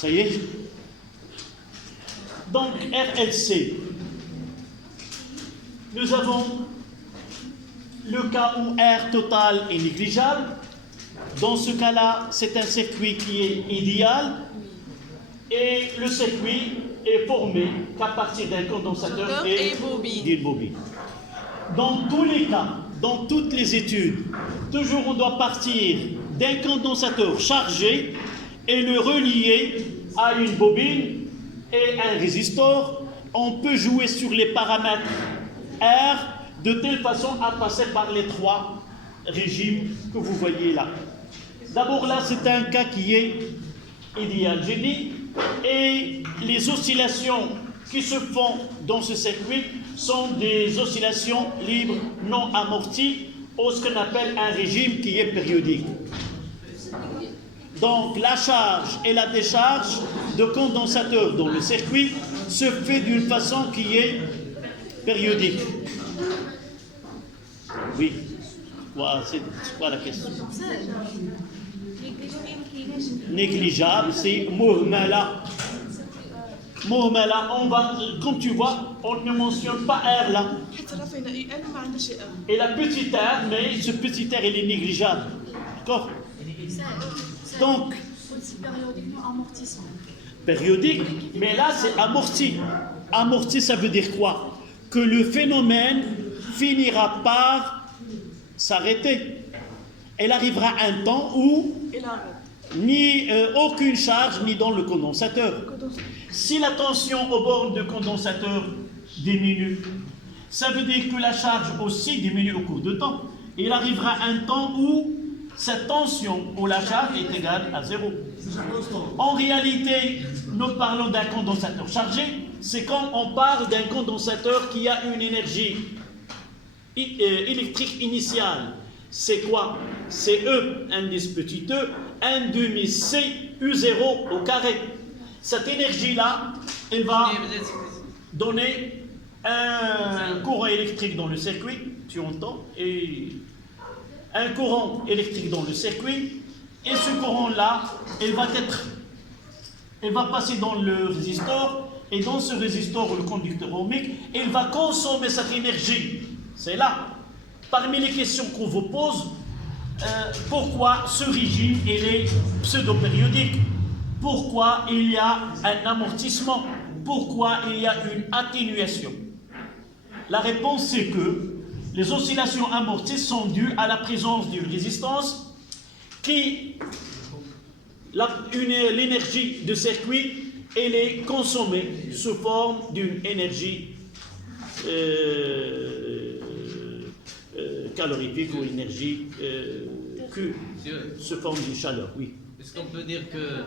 Ça y est. Donc, RLC. Nous avons le cas où R total est négligeable. Dans ce cas-là, c'est un circuit qui est idéal. Et le circuit est formé qu'à partir d'un condensateur et d'une bobine. Dans tous les cas, dans toutes les études, toujours on doit partir d'un condensateur chargé et le relier à une bobine et un résistor. On peut jouer sur les paramètres R de telle façon à passer par les trois régimes que vous voyez là. D'abord là, c'est un cas qui est idéal, j'ai dit, et les oscillations qui se font dans ce circuit sont des oscillations libres non amorties ou ce qu'on appelle un régime qui est périodique. Donc la charge et la décharge de condensateur dans le circuit se fait d'une façon qui est périodique. Oui. Voilà, c'est quoi la question? Négligeable, c'est muhmala. Muhmala, on va, comme tu vois, on ne mentionne pas R là. Et la petite R, mais ce petit R, il est négligeable. D'accord? Donc, périodique, mais là c'est amorti. Amorti, ça veut dire quoi? Que le phénomène finira par s'arrêter. Elle arrivera un temps où aucune charge ni dans le condensateur. Si la tension aux bornes de condensateur diminue, ça veut dire que la charge aussi diminue au cours de temps. Et il arrivera un temps où cette tension ou la charge est égale à 0. En réalité, nous parlons d'un condensateur chargé. C'est quand on parle d'un condensateur qui a une énergie électrique initiale. C'est quoi? C'est E, indice petit e, 1 demi C, U0 au carré. Cette énergie-là, elle va donner un courant électrique dans le circuit, tu entends, et un courant électrique dans le circuit, et ce courant-là, elle va passer dans le résistor, et dans ce résistor, le conducteur ohmique, il va consommer cette énergie. C'est là. Parmi les questions qu'on vous pose, pourquoi ce régime est pseudo-périodique? Pourquoi il y a un amortissement? Pourquoi il y a une atténuation? La réponse c'est que les oscillations amorties sont dues à la présence d'une résistance qui, l'énergie de circuit, elle est consommée sous forme d'une énergie calorifique ou énergie Q, sous forme de chaleur, oui. Est-ce qu'on peut dire que...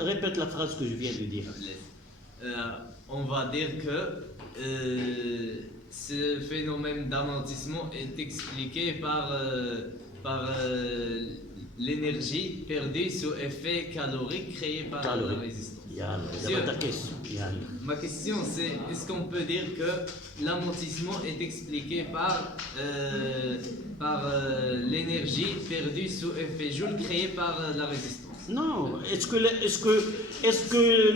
Répète la phrase que je viens de dire. On va dire que ce phénomène d'amortissement est expliqué par l'énergie perdue sous effet calorique créé par la résistance. Ma question c'est, est-ce qu'on peut dire que l'amortissement est expliqué par l'énergie perdue sous effet Joule créée par la résistance? Non. Est-ce que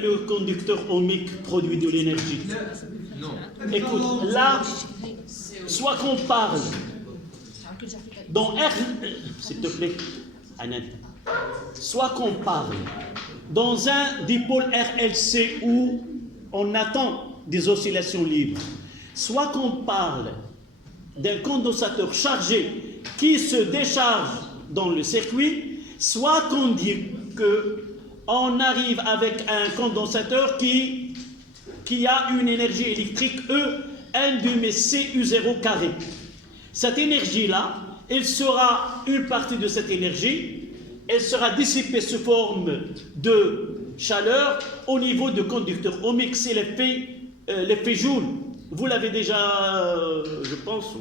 le conducteur ohmique produit de l'énergie? Non. Écoute, là, soit qu'on parle dans R, s'il te plaît, Annette, soit qu'on parle dans un dipôle RLC où on attend des oscillations libres, soit qu'on parle d'un condensateur chargé qui se décharge dans le circuit, soit qu'on dit qu'on arrive avec un condensateur qui a une énergie électrique E, 1 demi C U0 carré. Cette énergie-là, elle sera une partie de cette énergie, elle sera dissipée sous forme de chaleur au niveau du conducteur ohmique. C'est l'effet Joule. Vous l'avez déjà, je pense,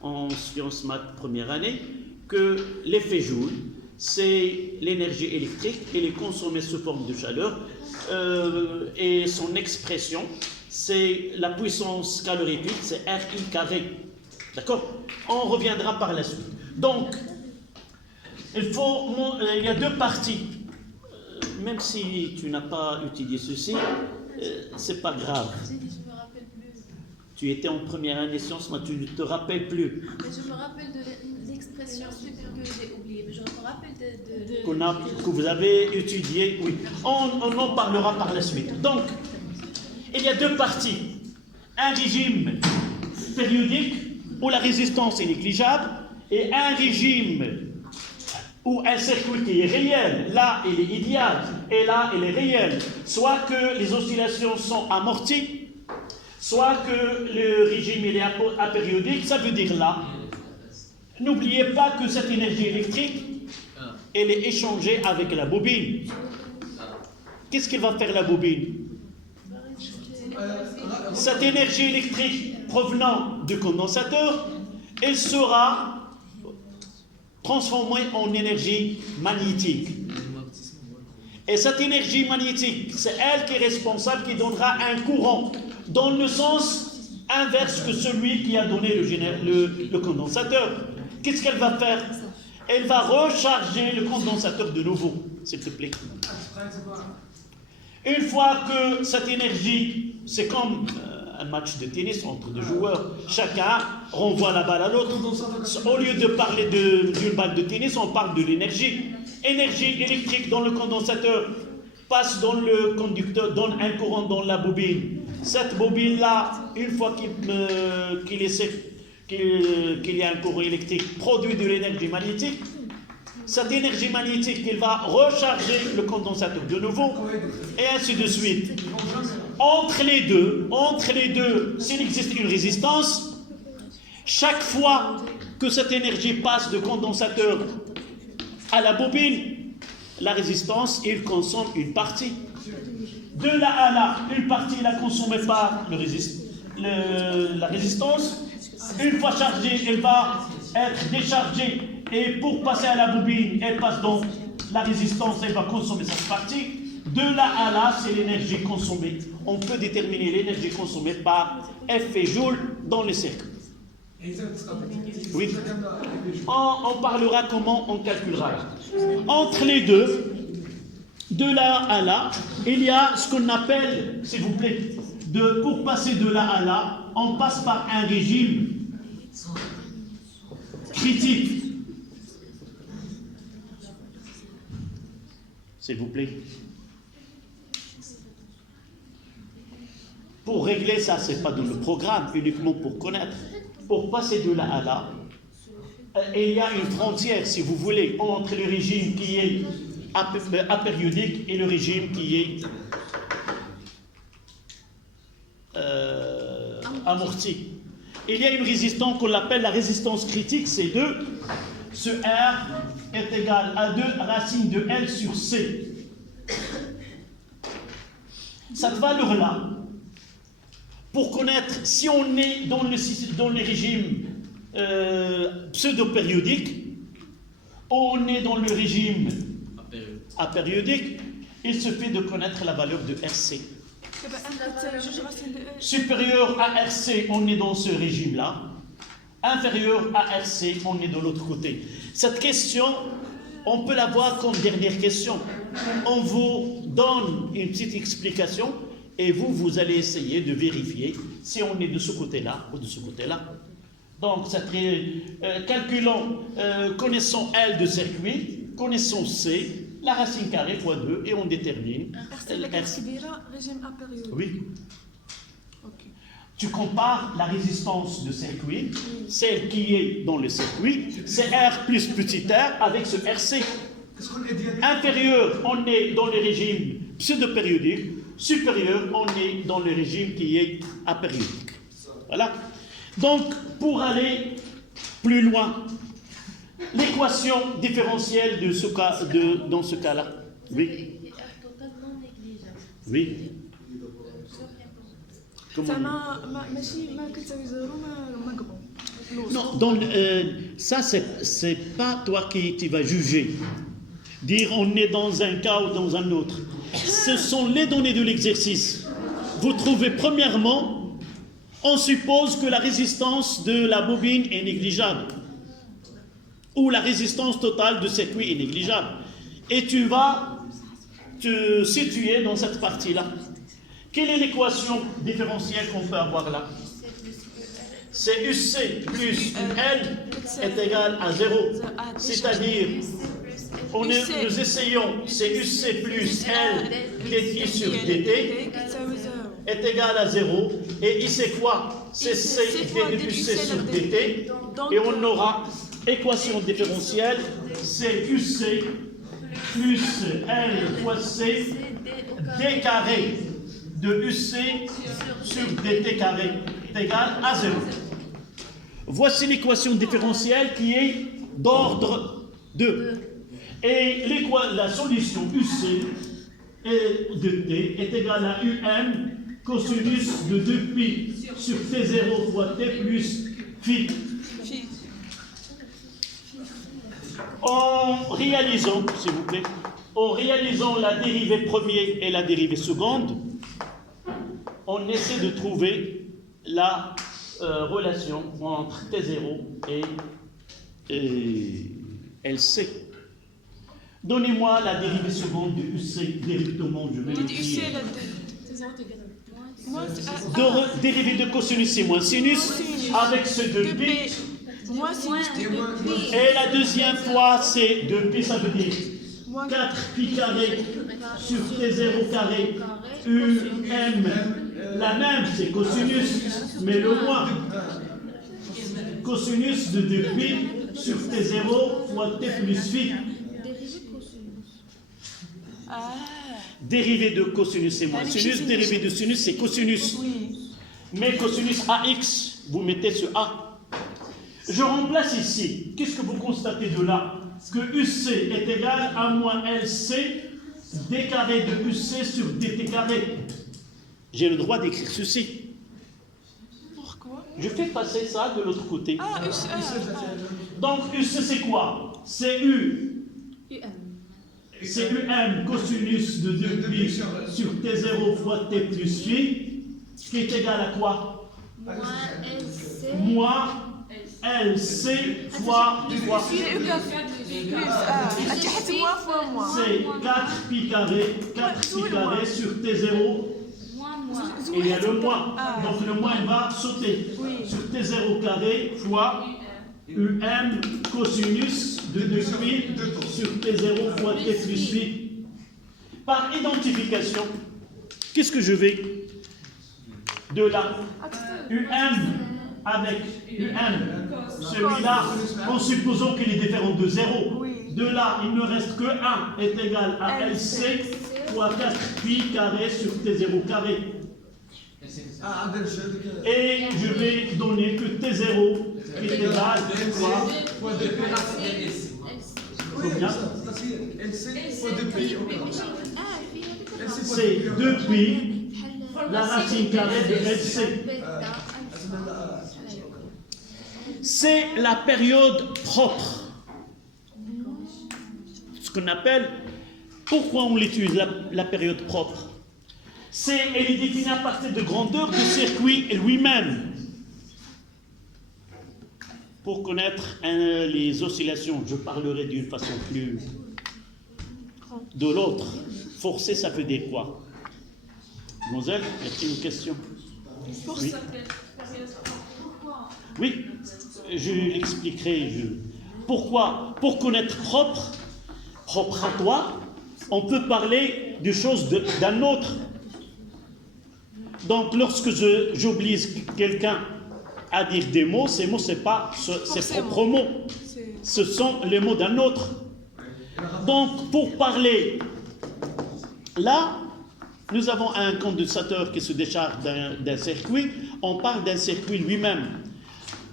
en sciences maths première année, que l'effet Joule, c'est l'énergie électrique, elle est consommée sous forme de chaleur, et son expression, c'est la puissance calorifique, c'est RI carré. D'accord? On reviendra par la suite. Donc, il y a deux parties. Même si tu n'as pas étudié ceci, c'est pas grave. J'ai dit, je me rappelle plus. Tu étais en première année sciences, moi tu ne te rappelles plus. Mais je me rappelle de l'expression que j'ai oubliée. Mais je me rappelle de... Que vous avez étudié, oui. On en parlera par la suite. Donc, il y a deux parties. Un régime périodique où la résistance est négligeable et un régime où un circuit qui est réel, là il est idéal et là il est réel. Soit que les oscillations sont amorties, soit que le régime il est apériodique. Ça veut dire là, n'oubliez pas que cette énergie électrique, elle est échangée avec la bobine. Qu'est-ce qu'elle va faire la bobine? Cette énergie électrique provenant du condensateur, elle sera transformée en énergie magnétique. Et cette énergie magnétique, c'est elle qui est responsable, qui donnera un courant dans le sens inverse que celui qui a donné le condensateur. Qu'est-ce qu'elle va faire? Elle va recharger le condensateur de nouveau, s'il te plaît. Une fois que cette énergie, c'est comme un match de tennis entre deux joueurs, chacun renvoie la balle à l'autre. Au lieu de parler d'une balle de tennis, on parle de l'énergie. Énergie électrique dans le condensateur passe dans le conducteur, donne un courant dans la bobine. Cette bobine-là, une fois qu'il y a un courant électrique, produit de l'énergie magnétique. Cette énergie magnétique, elle va recharger le condensateur de nouveau, et ainsi de suite. Entre les deux, s'il existe une résistance, chaque fois que cette énergie passe du condensateur à la bobine, la résistance, il consomme une partie. De là à là, une partie est consommée par la résistance. Une fois chargée, elle va être déchargée. Et pour passer à la bobine, elle passe donc la résistance, elle va consommer cette partie. De là à là, c'est l'énergie consommée. On peut déterminer l'énergie consommée par effet Joule dans le cercle. Oui. On parlera comment on calculera. Entre les deux, de là à là, il y a ce qu'on appelle, s'il vous plaît, pour passer de là à là, on passe par un régime critique. S'il vous plaît. Pour régler ça, ce n'est pas dans le programme, uniquement pour connaître. Pour passer de là à là, il y a une frontière, si vous voulez, entre le régime qui est apériodique et le régime qui est amorti. Il y a une résistance qu'on appelle la résistance critique, c'est 2. Ce R est égal à 2 racine de L sur C. Cette valeur-là, pour connaître si on est dans le régime pseudo-périodique, ou on est dans le régime apériodique, il suffit de connaître la valeur de RC. Supérieur à RC, on est dans ce régime-là. Inférieur à RC, on est de l'autre côté. Cette question, on peut la voir comme dernière question. On vous donne une petite explication et vous allez essayer de vérifier si on est de ce côté-là ou de ce côté-là. Donc, calculons, connaissons L de circuit, connaissons C, la racine carrée fois 2 et on détermine. Régime apériodique. Oui. Okay. Tu compares la résistance de circuit, celle qui est dans le circuit, c'est R plus petit r avec ce RC. Inférieur, on est dans le régime pseudo-périodique. Supérieur, on est dans le régime qui est apériodique. Voilà. Donc, pour aller plus loin, l'équation différentielle de ce cas, dans ce cas-là. Oui. Totalement négligeable. Oui. Non, donc ça, c'est pas toi qui vas juger. Dire on est dans un cas ou dans un autre. Ce sont les données de l'exercice. Vous trouvez premièrement, on suppose que la résistance de la bobine est négligeable. où la résistance totale du circuit est négligeable. Et tu vas te situer dans cette partie-là. Quelle est l'équation différentielle qu'on peut avoir là? C'est UC plus UL est égal à 0. C'est-à-dire, nous essayons, c'est UC plus L dt sur dt est égal à 0. Et ici quoi? C'est C d UC sur dt. Et on aura équation différentielle, c'est UC plus L fois C d carré de UC sur dt carré est égal à 0. Voici l'équation différentielle qui est d'ordre 2. Et la solution UC de t est égale à UM cosinus de 2pi sur T0 fois T plus phi. En réalisant, s'il vous plaît, en réalisant la dérivée première et la dérivée seconde, on essaie de trouver la relation entre T0 et LC. Donnez-moi la dérivée seconde de UC directement, je vais l'écrire. Dérivée de cosinus, c'est moins sinus, avec ce 2pi. Et la deuxième fois, c'est 2pi, ça veut dire 4pi carré sur T0 carré, UM. La même, c'est cosinus, mais le moins. Cosinus de 2pi sur T0 fois T plus phi. Dérivée de cosinus, c'est moins sinus. Dérivée de sinus, c'est cosinus. Mais cosinus AX, vous mettez ce A. Je remplace ici. Qu'est-ce que vous constatez de là? Que UC est égal à moins LC d carré de UC sur dt carré. J'ai le droit d'écrire ceci. Pourquoi? Je fais passer ça de l'autre côté. UC. Donc UC c'est quoi? C'est c'est UM cosinus de 2pi sur T0 fois T plus phi, qui est égal à quoi? Moins LC fois C'est 4pi carré sur T0. Et il y a le moins. Donc le moins il va sauter sur T0 carré fois UM cosinus de 2pi sur T0 fois T plus phi. Par identification, qu'est-ce que je vais de là? UM avec UM, celui-là, en supposant qu'il est différent de 0. De là, il ne reste que 1 est égal à LC fois 4pi carré sur T0 carré. Et je vais donner que T0 est égal à combien? C'est 2pi, la racine carrée de LC. C'est la période propre. Ce qu'on appelle, pourquoi on l'étudie, la période propre? Elle est définie à partir de grandeur du circuit lui-même. Pour connaître les oscillations, je parlerai d'une façon plus de l'autre. Forcer, ça veut dire quoi? Mademoiselle, y a-t-il une question? Oui. Oui, je l'expliquerai. Pourquoi? Pour connaître propre à toi, on peut parler de choses d'un autre. Donc, lorsque j'oblige quelqu'un à dire des mots, ces mots, c'est pas ses propres mots. Ce sont les mots d'un autre. Donc, pour parler, là, nous avons un condensateur qui se décharge d'un circuit. On parle d'un circuit lui-même.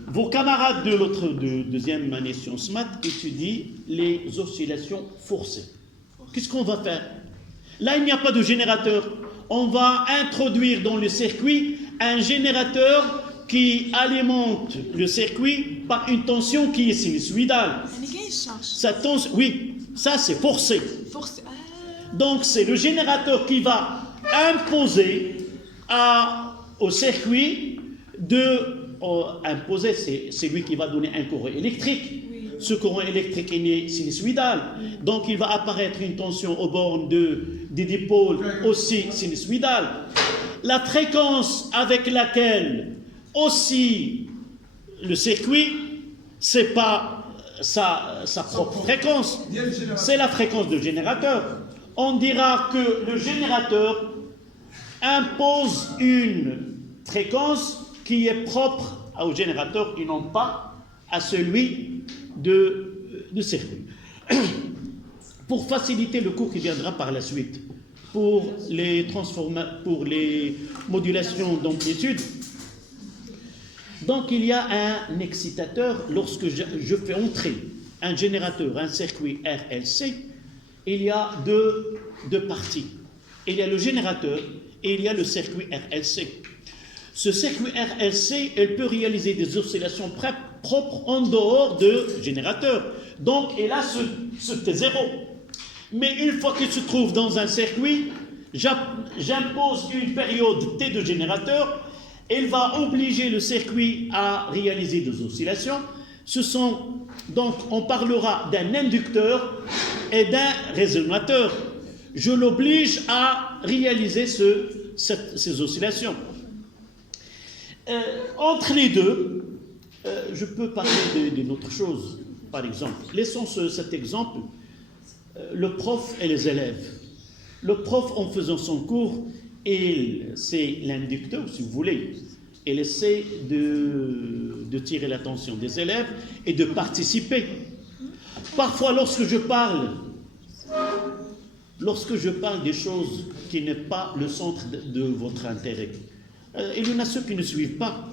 Vos camarades de deuxième année sciences maths étudient les oscillations forcées. Qu'est-ce qu'on va faire? Là, il n'y a pas de générateur. On va introduire dans le circuit un générateur qui alimente le circuit par une tension qui est sinusoïdale. Oui, ça c'est forcé. Donc c'est le générateur qui va imposer au circuit imposer, c'est lui qui va donner un courant électrique. ce courant électrique est sinusoïdal. Donc il va apparaître une tension aux bornes des dipôles aussi sinusoïdale. La fréquence avec laquelle aussi le circuit, c'est pas sa propre fréquence, c'est la fréquence du générateur. On dira que le générateur impose une fréquence qui est propre au générateur et non pas à celui de circuit. Pour faciliter le cours qui viendra par la suite, pour les modulations d'amplitude, donc il y a un excitateur. Lorsque je fais entrer un générateur, un circuit RLC, il y a deux parties. Il y a le générateur et il y a le circuit RLC. Ce circuit RLC, il peut réaliser des oscillations propres en dehors du générateur. Donc, il a ce T0. Mais une fois qu'il se trouve dans un circuit, j'impose une période T de générateur. Il va obliger le circuit à réaliser des oscillations. Donc, on parlera d'un inducteur et d'un résonateur. Je l'oblige à réaliser ces oscillations. Entre les deux, je peux parler d'une autre chose, par exemple. Laissons cet exemple, le prof et les élèves. Le prof, en faisant son cours, c'est l'inducteur, si vous voulez. Il essaie de tirer l'attention des élèves et de participer. Parfois, lorsque je parle des choses qui n'est pas le centre de votre intérêt, il y en a ceux qui ne suivent pas.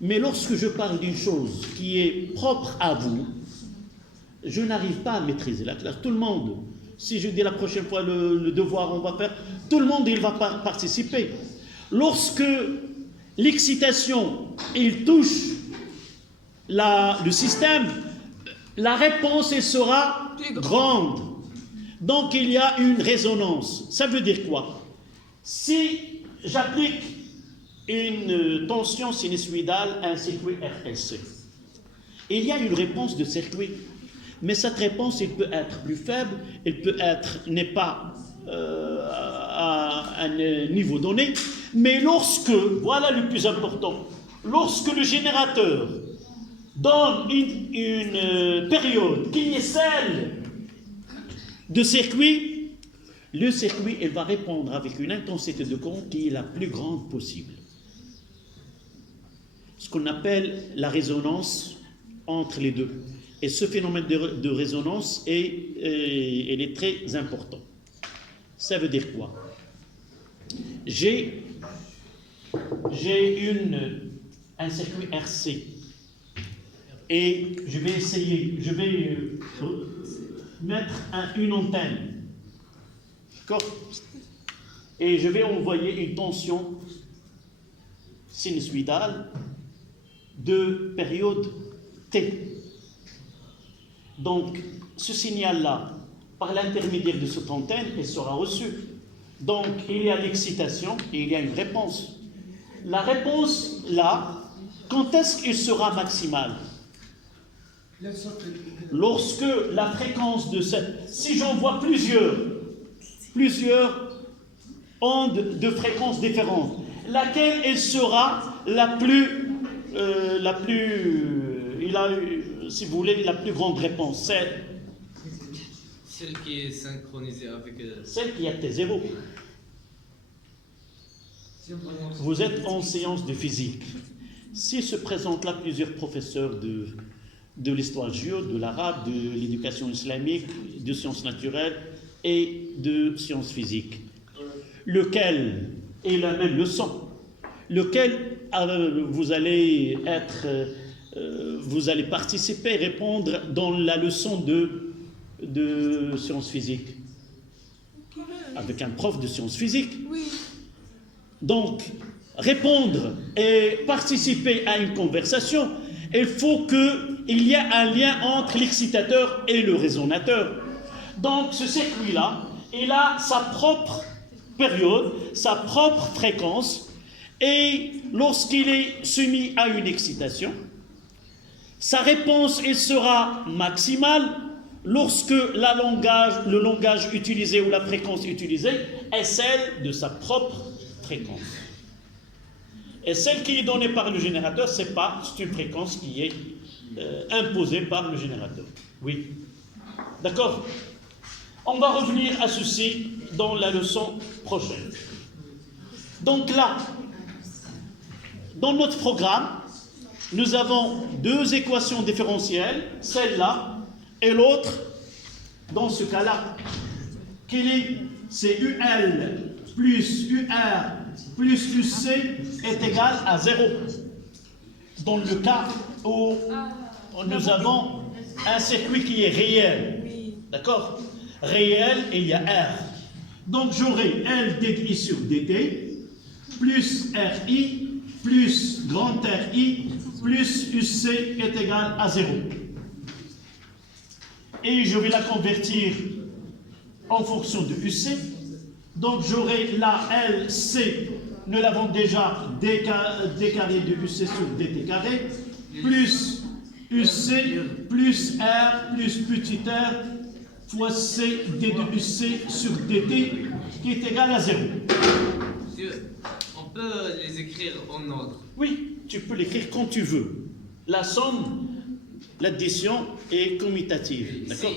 Mais lorsque je parle d'une chose qui est propre à vous, je n'arrive pas à maîtriser la classe. Tout le monde, si je dis la prochaine fois le devoir on va faire, tout le monde il va participer. Lorsque l'excitation il touche le système, la réponse elle sera grande. Donc il y a une résonance. Ça veut dire quoi? Si j'applique une tension sinusoïdale à un circuit RLC, il y a une réponse de circuit, mais cette réponse elle peut être plus faible, n'est pas à un niveau donné, mais voilà le plus important, lorsque le générateur donne une période qui est celle de circuit, le circuit il va répondre avec une intensité de courant qui est la plus grande possible. Ce qu'on appelle la résonance entre les deux. Et ce phénomène de résonance est très important. Ça veut dire quoi? J'ai un circuit RC et je vais mettre une antenne. D'accord? Et je vais envoyer une tension sinusoïdale de période T. Donc, ce signal-là, par l'intermédiaire de cette antenne, il sera reçu. Donc, il y a l'excitation et il y a une réponse. La réponse, là, quand est-ce qu'il sera maximal? Lorsque la fréquence de cette... Si j'envoie plusieurs ondes de fréquences différentes, laquelle elle sera si vous voulez, la plus grande réponse, c'est celle qui est synchronisée avec... Celle qui est à T0. Vous êtes en séance de physique. S'il se présente là plusieurs professeurs de l'histoire géo, de l'arabe, de l'éducation islamique, de sciences naturelles et de sciences physiques, lequel est la même leçon, lequel vous allez participer, répondre dans la leçon de sciences physiques avec un prof de sciences physiques. Oui. Donc, répondre et participer à une conversation, il faut qu'il y ait un lien entre l'excitateur et le résonateur. Donc, ce circuit-là, il a sa propre période, sa propre fréquence, et lorsqu'il est soumis à une excitation, sa réponse elle sera maximale lorsque le langage utilisé ou la fréquence utilisée est celle de sa propre fréquence. Et celle qui est donnée par le générateur, c'est une fréquence qui est imposée par le générateur. Oui. D'accord? On va revenir à ceci dans la leçon prochaine. Donc là, dans notre programme, nous avons deux équations différentielles, celle-là et l'autre, dans ce cas-là, c'est UL plus UR plus UC est égal à 0. Dans le cas où nous avons un circuit qui est réel, d'accord? Réel et il y a R. Donc j'aurai L dt sur dt plus RI plus grand RI plus UC est égal à 0. Et je vais la convertir en fonction de UC. Donc j'aurai la LC, nous l'avons déjà d carré de UC sur dt carré, plus UC plus R plus petit r fois C d de UC sur dt qui est égal à 0. Monsieur, on peut les écrire en ordre. Oui, tu peux l'écrire quand tu veux. La somme, l'addition est commutative. D'accord?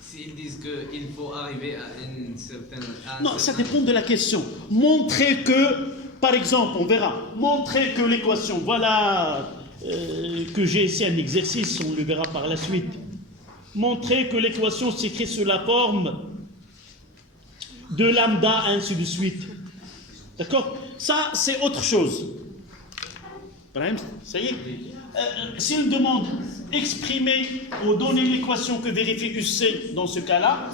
S'ils disent qu'il faut arriver à une certaine... Non, ça dépend de la question. Montrer que, par exemple, on verra, montrer que l'équation, voilà, que j'ai ici un exercice, on le verra par la suite. Montrer que l'équation s'écrit sous la forme de lambda, ainsi de suite. D'accord? Ça, c'est autre chose. Ça y est. S'il demande exprimer ou donner l'équation que vérifie UC dans ce cas-là,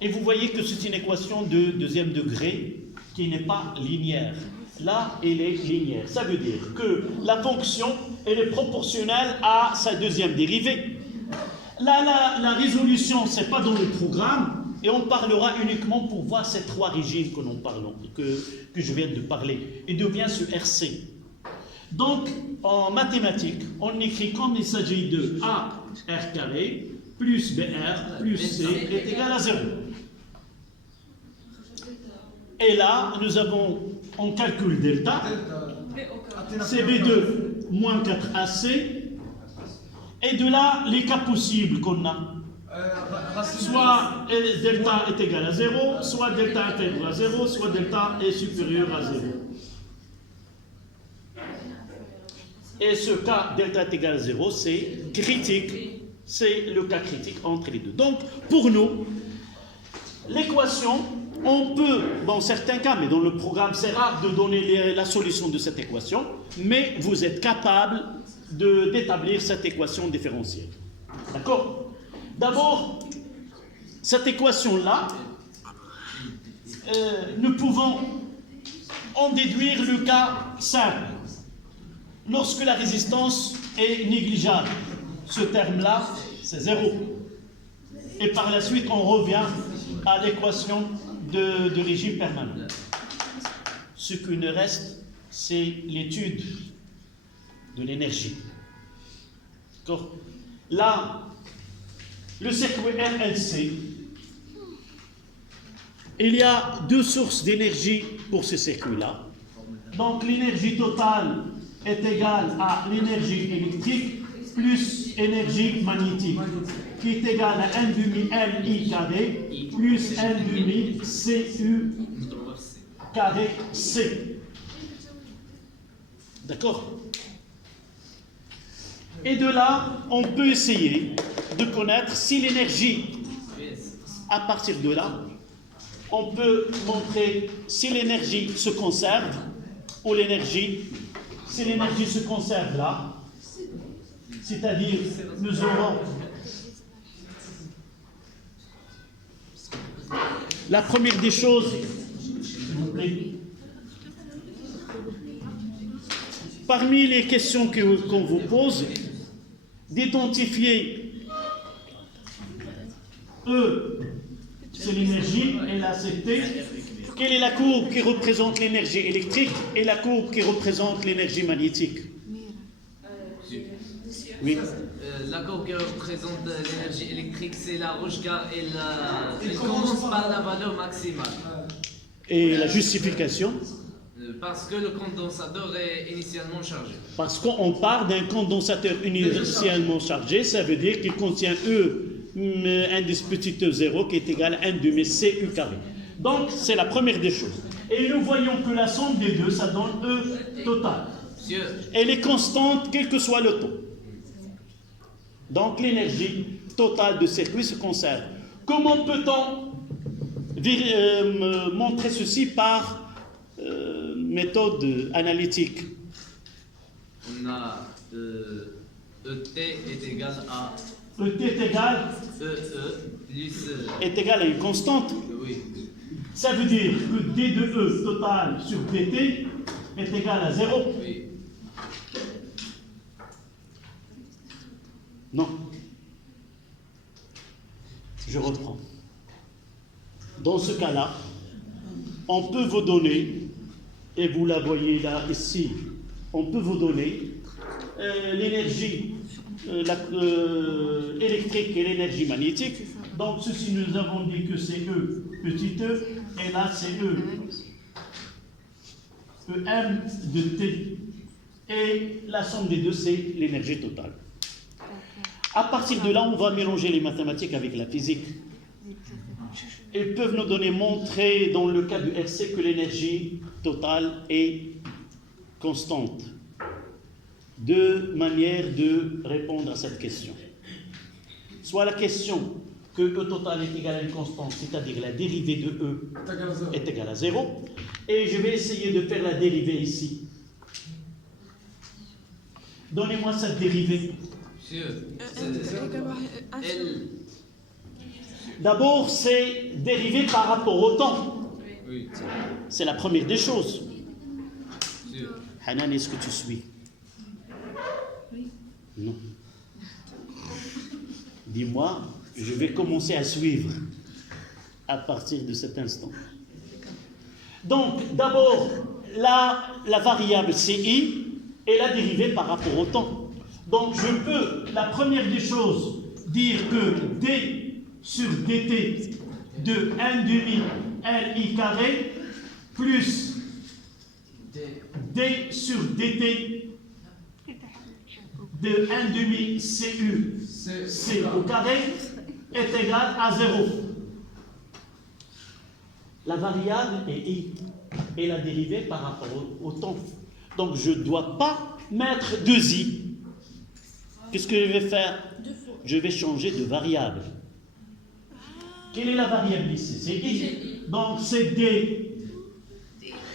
et vous voyez que c'est une équation de deuxième degré qui n'est pas linéaire. Là, elle est linéaire. Ça veut dire que la fonction, elle est proportionnelle à sa deuxième dérivée. Là, la résolution, ce n'est pas dans le programme, et on parlera uniquement pour voir ces trois régimes que je viens de parler, et devient ce RC. Donc, en mathématiques, on écrit comme il s'agit de A R carré plus BR plus C est égal à 0. Et là, nous avons, on calcule delta, CB2 moins 4AC, et de là, les cas possibles qu'on a. Soit delta est égal à 0, soit delta est égal à 0, soit delta est supérieur à 0. Et ce cas delta est égal à 0, c'est critique. C'est le cas critique entre les deux. Donc, pour nous, l'équation, on peut, dans certains cas, mais dans le programme, c'est rare de donner la solution de cette équation, mais vous êtes capable d'établir cette équation différentielle. D'accord? D'abord, cette équation-là, nous pouvons en déduire le cas simple. Lorsque la résistance est négligeable, ce terme-là, c'est 0. Et par la suite, on revient à l'équation de régime permanent. Ce qui nous reste, c'est l'étude de l'énergie. D'accord? Là, le circuit RLC, il y a deux sources d'énergie pour ce circuit-là. Donc, l'énergie totale est égale à l'énergie électrique plus énergie magnétique, qui est égale à N demi LI carré plus N demi CU carré C. D'accord? Et de là, on peut essayer de connaître si l'énergie, à partir de là, on peut montrer si l'énergie se conserve ou si l'énergie se conserve là, c'est-à-dire nous aurons la première des choses, s'il vous plaît, parmi les questions qu'on vous pose, d'identifier E, c'est l'énergie, et la CT, quelle est la courbe qui représente l'énergie électrique et la courbe qui représente l'énergie magnétique? Oui. La courbe qui représente l'énergie électrique, c'est la rouge car elle commence par la valeur maximale. Et la justification? Parce que le condensateur est initialement chargé. Parce qu'on part d'un condensateur initialement chargé, ça veut dire qu'il contient indice petit e 0 qui est égal à 1 demi CU carré. Donc, c'est la première des choses. Et nous voyons que la somme des deux, ça donne E total. Monsieur, Elle est constante, quel que soit le taux. Donc, l'énergie totale de circuit se conserve. Comment peut-on montrer ceci par méthode analytique? on a ET est égal à ET est égal plus... est égal à une constante. oui. Ça veut dire que D de E total sur dt est égal à 0. Oui. Non. Je reprends. Dans ce cas-là, on peut vous donner, et vous la voyez là, ici, on peut vous donner l'énergie électrique et l'énergie magnétique. Donc ceci, nous avons dit que c'est E, petit e, et là c'est E. EM de T. Et la somme des deux, c'est l'énergie totale. À partir de là, on va mélanger les mathématiques avec la physique. Ils peuvent nous montrer dans le cas du RC que l'énergie totale est constante. Deux manières de répondre à cette question. Soit la question que E total est égal à une constante, c'est-à-dire la dérivée de E est égale à 0. Et je vais essayer de faire la dérivée ici. Donnez-moi cette dérivée. Monsieur, D'abord, c'est dérivé par rapport au temps. oui. C'est la première des choses. Monsieur, Hanan, est-ce que tu suis? Non. Dis-moi, je vais commencer à suivre à partir de cet instant. Donc, d'abord, la variable CI est la dérivée par rapport au temps. Donc, je peux, la première des choses, dire que D sur dt de 1 demi LI carré plus D sur dt de 1 demi CU C au carré est égal à 0. La variable est I et la dérivée par rapport au temps. Donc je ne dois pas mettre 2i. Qu'est-ce que je vais faire? Je vais changer de variable. Quelle est la variable ici? C'est I. Donc c'est D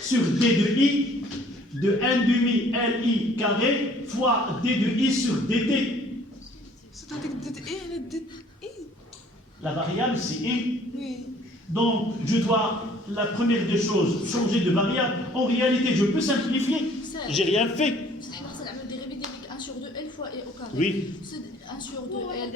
sur D de I de 1 demi LI carré fois D de I sur dt. La variable c'est I. Donc je dois, la première des choses, changer de variable. En réalité, je peux simplifier. J'ai rien fait. Oui. 1 sur 2 L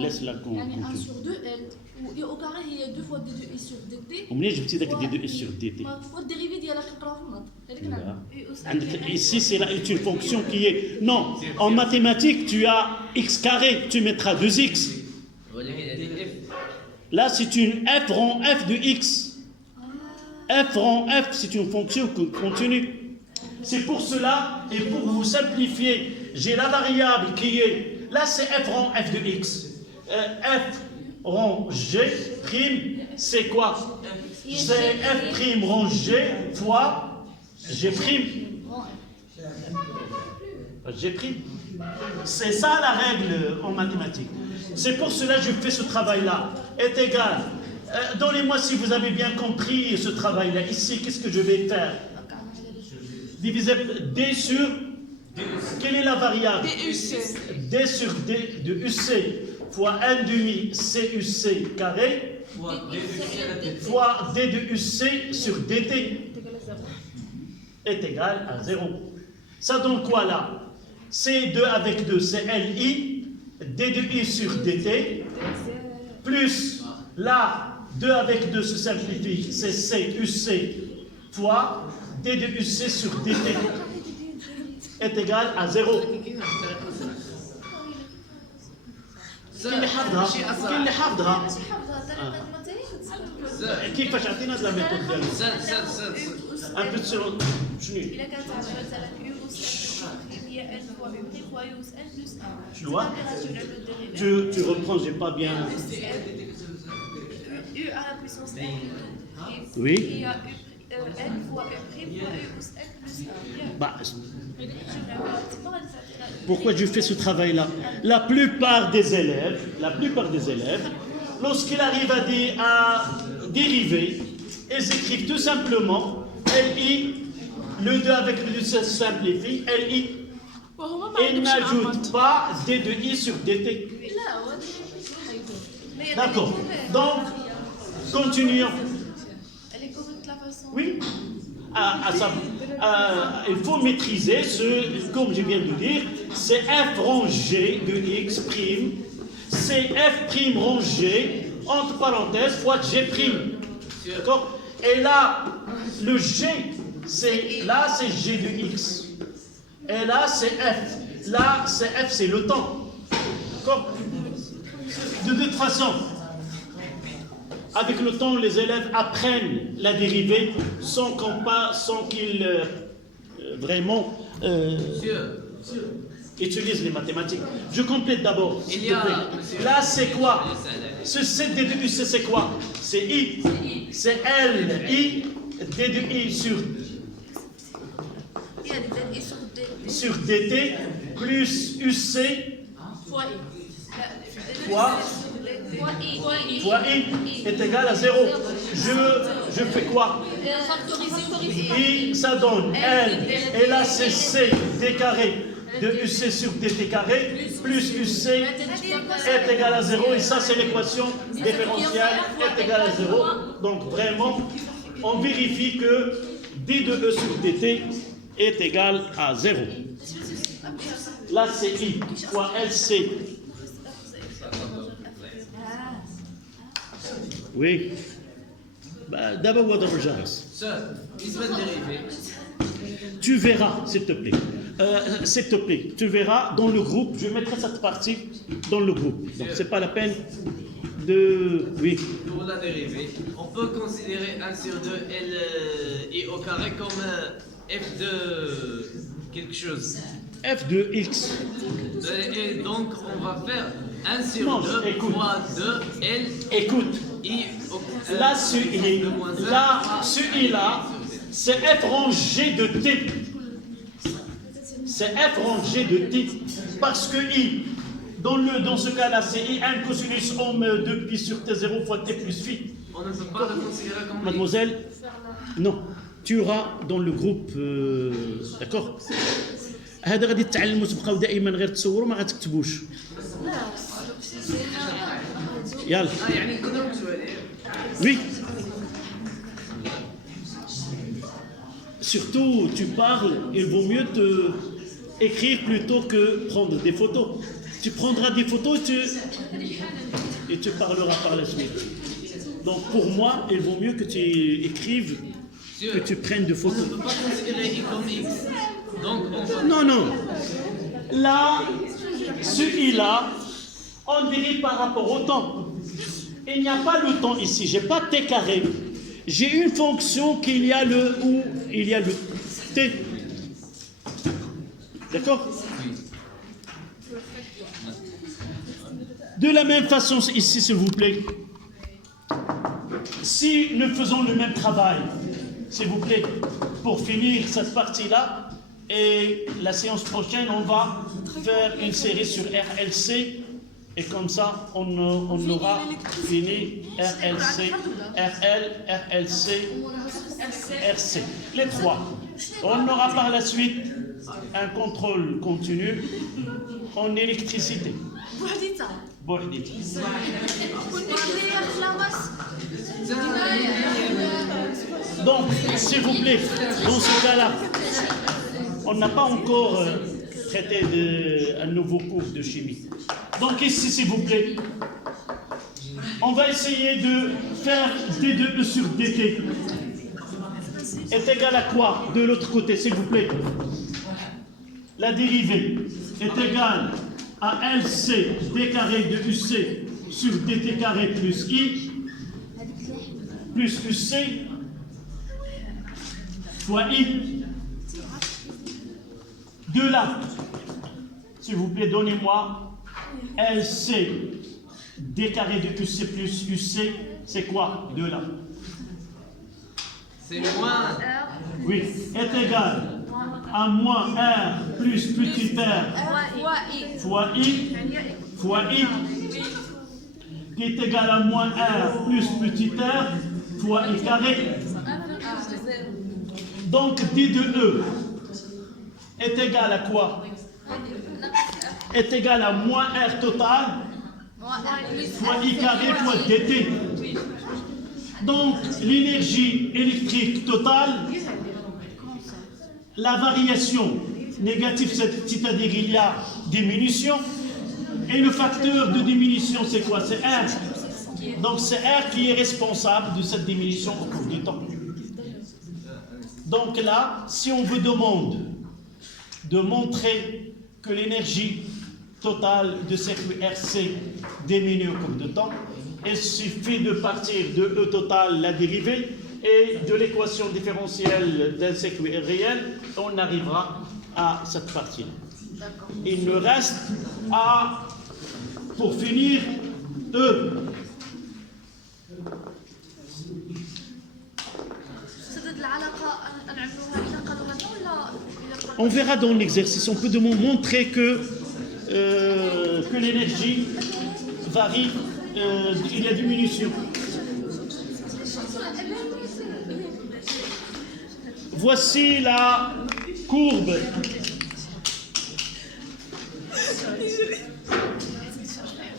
Laisse-la continuer. 1 sur 2 L و au carré هي 2 fois d de i sur dt. ومنين جبتي ذاك دي 2 sur dt؟ والديريفي ديالها كنقراوها في النط هذيك Ici, c'est une fonction qui est... Non, en mathématiques, tu as x carré, tu mettras 2x. Là, c'est une f rang f de x. F rang f, c'est une fonction continue. C'est pour cela, et pour vous simplifier, j'ai la variable qui est... Là, c'est f rang f de x. F rang g prime, c'est quoi? C'est f prime rang g fois g prime. G prime. C'est ça la règle en mathématiques. C'est pour cela que je fais ce travail-là. Est égal. Donnez-moi si vous avez bien compris ce travail-là. Ici, qu'est-ce que je vais faire? Diviser D sur... Quelle est la variable? D sur D de UC fois 1 demi CUC carré fois D de UC sur DT est égal à 0. Ça donne quoi là? C2 avec 2, c'est LI, D de I sur DT, plus là, 2 avec 2 se simplifie, c'est C, UC fois D de UC sur DT est égal à 0. كاين اللي حافظها كيفاش عطينا هاد لا ميثود ديالو ان بو شنو إلا كانت مثلا U أس N هي N fois U fois U أس N plus 1. tu vois tu reprends j'ai pas bien U à la puissance N. Oui. Il y a N fois U prime fois U أس N plus 1. bah, pourquoi je fais ce travail-là? La plupart des élèves, lorsqu'ils arrivent à dériver, ils écrivent tout simplement LI, le 2 avec le 2 se simplifie, LI, et n'ajoutent pas D de I sur DT. D'accord. Donc, continuons. Elle est correcte la façon. Oui. Il faut maîtriser comme je viens de dire, c'est f rangé de x prime, c'est f prime rangé, entre parenthèses, fois g prime. D'accord? Et là, le g, là c'est g de x. Et là c'est f. Là c'est f, c'est le temps. D'accord? De toute façon, avec le temps, les élèves apprennent la dérivée sans qu'ils vraiment utilisent les mathématiques. Je complète d'abord. Là, c'est quoi? Ce C D de U, c'est quoi? C'est I. C'est L, I, D de I sur DT plus UC fois I est égal à 0. Je fais quoi? I, ça donne L, et là c'est C, D carré de UC sur DT carré, plus UC est égal à 0, et ça c'est l'équation différentielle est égal à 0. Donc vraiment, on vérifie que D de E sur DT est égal à 0. Là c'est I fois LC. Oui. D'abord, tu verras, s'il te plaît, tu verras dans le groupe, je mettrai cette partie dans le groupe. Donc, c'est pas la peine de... Oui. Pour la dérivée, on peut considérer 1 sur 2 L et au carré comme f de quelque chose. F de x. Et donc, on va faire 1 sur 2 fois 2 L. Écoute. I, là, ce I là, c'est F rangé de T. C'est F rangé de T. Parce que I, dans ce cas-là, c'est I 1 cosinus ohm de pi sur T0 fois T plus phi. On ne peut pas le considérer comme Mademoiselle, non. Tu auras dans le groupe, d'accord? هذا غادي تتعلموا تبقاو دائما غير تصوروا ما غتكتبوش. يلا. Oui. Surtout, tu parles, il vaut mieux écrire plutôt que prendre des photos. Tu prendras des photos et tu parleras par la suite. Donc pour moi, il vaut mieux que tu écrives, que tu prennes des photos. On ne peut pas considérer I comme X. Donc on va... Non. Là, ce I-là, on dérive par rapport au temps. Il n'y a pas le temps ici, j'ai pas T carré. J'ai une fonction qu'il y a où il y a le T. D'accord? De la même façon ici, s'il vous plaît. Si nous faisons le même travail, s'il vous plaît, pour finir cette partie-là, et la séance prochaine, on va faire une série sur RLC. Et comme ça, on aura fini RLC, RL, RLC, RC. Les trois. On aura par la suite un contrôle continu en électricité. Donc, s'il vous plaît, dans ce cas-là, on n'a pas encore traité un nouveau cours de chimie. Donc ici, s'il vous plaît, On va essayer de faire D2E sur DT. Est égal à quoi de l'autre côté, s'il vous plaît? La dérivée est égale à LC D carré de UC sur DT carré plus I plus UC fois I. De là, s'il vous plaît, donnez-moi LC D carré de UC plus UC, c'est quoi de là? C'est moins. Oui, est égal à moins R plus petit r fois I fois I, qui est égal à moins R plus petit r fois I carré. Donc D de E est égal à quoi? Est égal à moins R total fois I carré fois dt. Donc l'énergie électrique totale, la variation négative, c'est-à-dire il y a diminution, et le facteur de diminution c'est quoi? C'est R. Donc c'est R qui est responsable de cette diminution au cours du temps. Donc là, si on vous demande de montrer que l'énergie totale de circuit RC diminue au cours du temps, il suffit de partir de E total, la dérivée, et de l'équation différentielle d'un circuit réel, on arrivera à cette partie. Il nous reste à, pour finir, E. On verra dans l'exercice, on peut montrer que l'énergie varie, il y a diminution. Voici la courbe.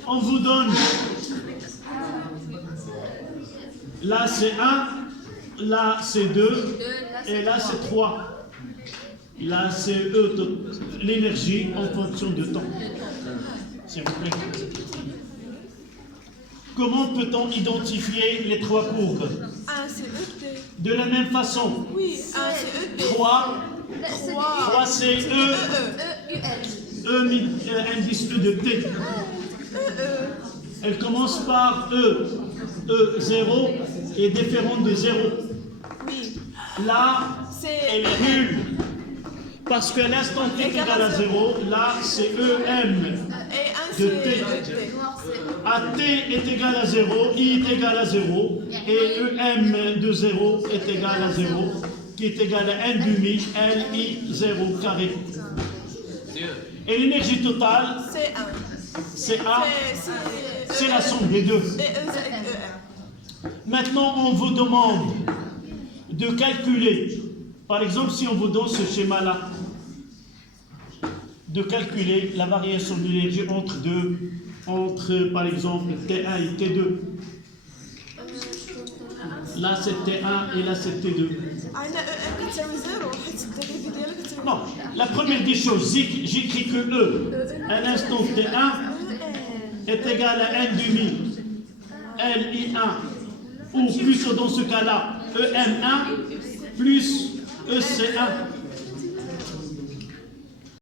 On vous donne, là c'est 1, là c'est 2, et là c'est 3. Là c'est l'énergie en fonction du temps. S'il vous plaît. Comment peut-on identifier les trois courbes? De la même façon. Oui, c'est 3 c'est E, indice E de T. Elle commence par E0 est différent de 0. Oui. Là, elle est nulle. Parce qu'à l'instant T est égal à 0, là c'est EM de T. À T est égal à 0, I est égal à 0, et EM de 0 est égal à 0, qui est égal à N demi, LI 0 carré. Et l'énergie totale, c'est A, c'est la somme des deux. Maintenant, on vous demande de calculer, par exemple, si on vous donne ce schéma-là, de calculer la variation de l'énergie entre, par exemple, T1 et T2. Là, c'est T1 et là, c'est T2. Non, la première des choses, j'écris que E, à l'instant T1, est égal à N demi, LI1, ou plutôt dans ce cas-là, EM1 plus EC1.